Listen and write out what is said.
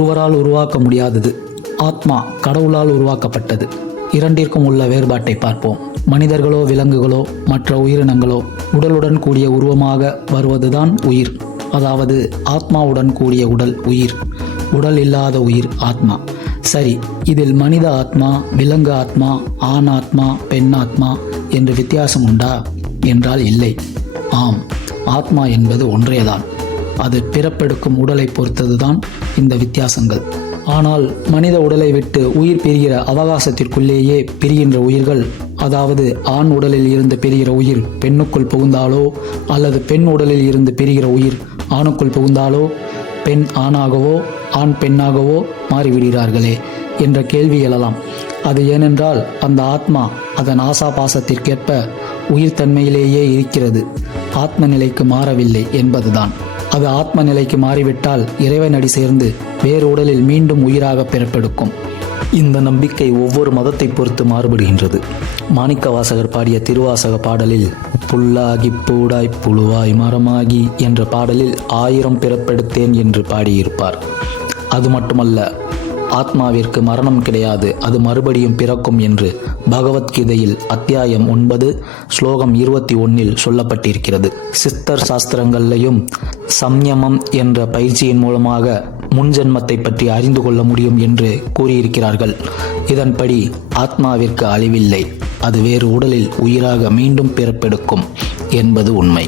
ஒருவரால் உருவாக்க முடியாதது. ஆத்மா கடவுளால் உருவாக்கப்பட்டது. இரண்டிற்கும் உள்ள வேறுபாட்டை பார்ப்போம். மனிதர்களோ விலங்குகளோ மற்ற உயிரினங்களோ உடலுடன் கூடிய உருவமாக வருவதுதான் உயிர். அதாவது ஆத்மாவுடன் கூடிய உடல் உயிர், உடல் இல்லாத உயிர் ஆத்மா. சரி, இதில் மனித ஆத்மா, விலங்கு ஆத்மா, ஆண் ஆத்மா, பெண் ஆத்மா என்று வித்தியாசம் உண்டா என்றால் இல்லை. ஆம், ஆத்மா என்பது ஒன்றேதான். அது பிறப்பெடுக்கும் உடலை பொறுத்ததுதான் இந்த வித்தியாசங்கள். ஆனால் மனித உடலை விட்டு உயிர் பிரிகிற அவகாசத்திற்குள்ளேயே பிரிகின்ற உயிர்கள், அதாவது ஆண் உடலில் இருந்து பிரிகிற உயிர் பெண்ணுக்குள் புகுந்தாலோ அல்லது பெண் உடலில் இருந்து பிரிகிற உயிர் ஆணுக்குள் புகுந்தாலோ பெண் ஆணாகவோ ஆண் பெண்ணாகவோ மாறிவிடுகிறார்களே என்ற கேள்வி எழலாம். அது ஏனென்றால் அந்த ஆத்மா அதன் ஆசாபாசத்திற்கேற்ப உயிர்த்தன்மையிலேயே இருக்கிறது, ஆத்ம நிலைக்கு மாறவில்லை என்பதுதான். அது ஆத்ம நிலைக்கு மாறிவிட்டால் இறைவனடி சேர்ந்து வேறு உடலில் மீண்டும் உயிராக பிறப்பெடுக்கும். இந்த நம்பிக்கை ஒவ்வொரு மதத்தை பொறுத்து மாறுபடுகின்றது. மாணிக்கவாசகர் பாடிய திருவாசக பாடலில் புல்லாகி பூடாய் புழுவாய் மரமாகி என்ற பாடலில் 1000 பிறப்பெடுத்தேன் என்று பாடியிருப்பார். அது மட்டுமல்ல, ஆத்மாவிற்கு மரணம் கிடையாது, அது மறுபடியும் பிறக்கும் என்று பகவத்கீதையில் அத்தியாயம் 9 ஸ்லோகம் 21 சொல்லப்பட்டிருக்கிறது. சித்தர் சாஸ்திரங்களையும் சம்யமம் என்ற பயிற்சியின் மூலமாக முன்ஜென்மத்தை பற்றி அறிந்து கொள்ள முடியும் என்று கூறியிருக்கிறார்கள். இதன்படி ஆத்மாவிற்கு அழிவில்லை, அது வேறு உடலில் உயிராக மீண்டும் பிறப்பெடுக்கும் என்பது உண்மை.